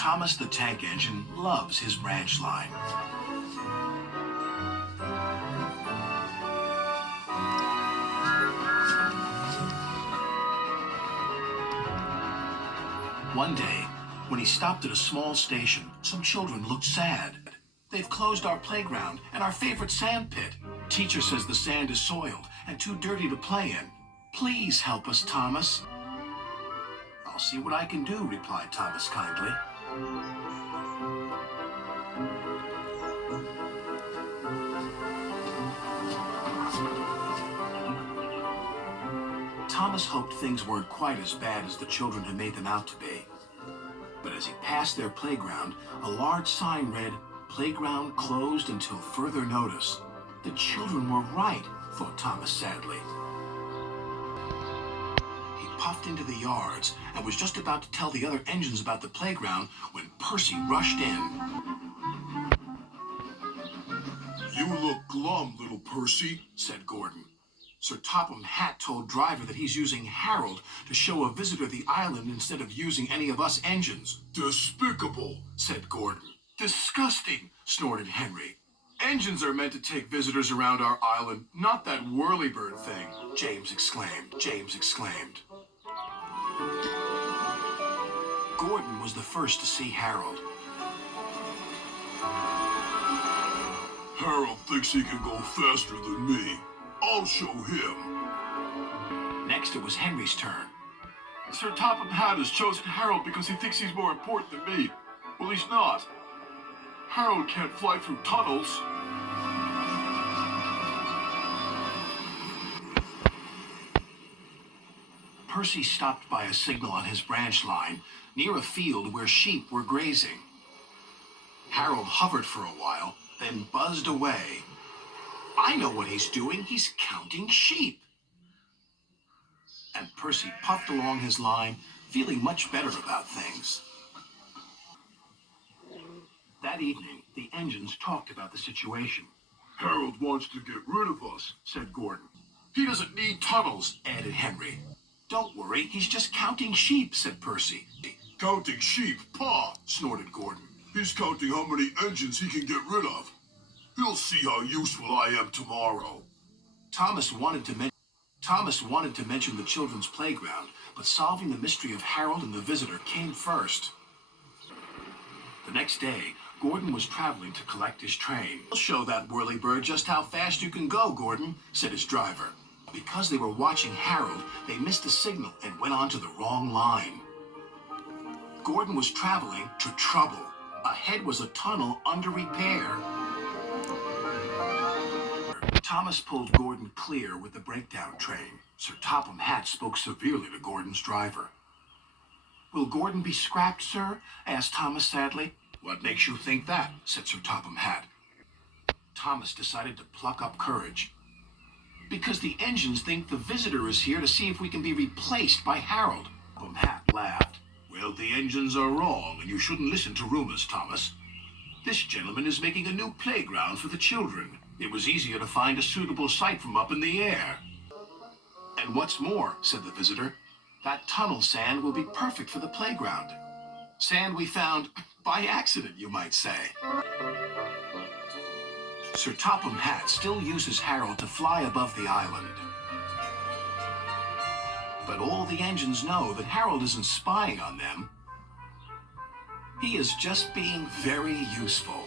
Thomas the Tank Engine loves his branch line. One day, when he stopped at a small station, some children looked sad. They've closed our playground and our favorite sand pit. Teacher says the sand is soiled and too dirty to play in. Please help us, Thomas. I'll see what I can do, replied Thomas kindly. Thomas hoped things weren't quite as bad as the children had made them out to be. But as he passed their playground, a large sign read, "Playground closed until further notice." The children were right, thought Thomas sadly. He puffed into the yards and was just about to tell the other engines about the playground when Percy rushed in. "You look glum, little Percy," said Gordon. Sir Topham Hatt told Driver that he's using Harold to show a visitor the island instead of using any of us engines. "Despicable," said Gordon. "Disgusting," snorted Henry. "Engines are meant to take visitors around our island, not that whirlybird thing," James exclaimed. Gordon was the first to see Harold. "Harold thinks he can go faster than me. I'll show him." Next, it was Henry's turn. "Sir Topham Hatt has chosen Harold because he thinks he's more important than me. Well, he's not. Harold can't fly through tunnels." Percy stopped by a signal on his branch line near a field where sheep were grazing. Harold hovered for a while, then buzzed away. "I know what he's doing. He's counting sheep." And Percy puffed along his line, feeling much better about things. That evening, the engines talked about the situation. "Harold wants to get rid of us," said Gordon. "He doesn't need tunnels," added Henry. "Don't worry, he's just counting sheep," said Percy. "Counting sheep? Paw!" snorted Gordon. "He's counting how many engines he can get rid of. He'll see how useful I am tomorrow." Thomas wanted to mention the children's playground, but solving the mystery of Harold and the visitor came first. The next day, Gordon was traveling to collect his train. "I'll show that whirlybird just how fast you can go, Gordon," said his driver. Because they were watching Harold, they missed the signal and went on to the wrong line. Gordon was traveling to trouble. Ahead was a tunnel under repair. Thomas pulled Gordon clear with the breakdown train. Sir Topham Hatt spoke severely to Gordon's driver. "Will Gordon be scrapped, sir?" asked Thomas sadly. "What makes you think that?" said Sir Topham Hatt. Thomas decided to pluck up courage. "Because the engines think the visitor is here to see if we can be replaced by Harold." Topham Hatt laughed. "Well, the engines are wrong, and you shouldn't listen to rumors, Thomas. This gentleman is making a new playground for the children. It was easier to find a suitable site from up in the air." "And what's more," said the visitor, "that tunnel sand will be perfect for the playground. Sand we found by accident, you might say." Sir Topham Hatt still uses Harold to fly above the island. But all the engines know that Harold isn't spying on them. He is just being very useful.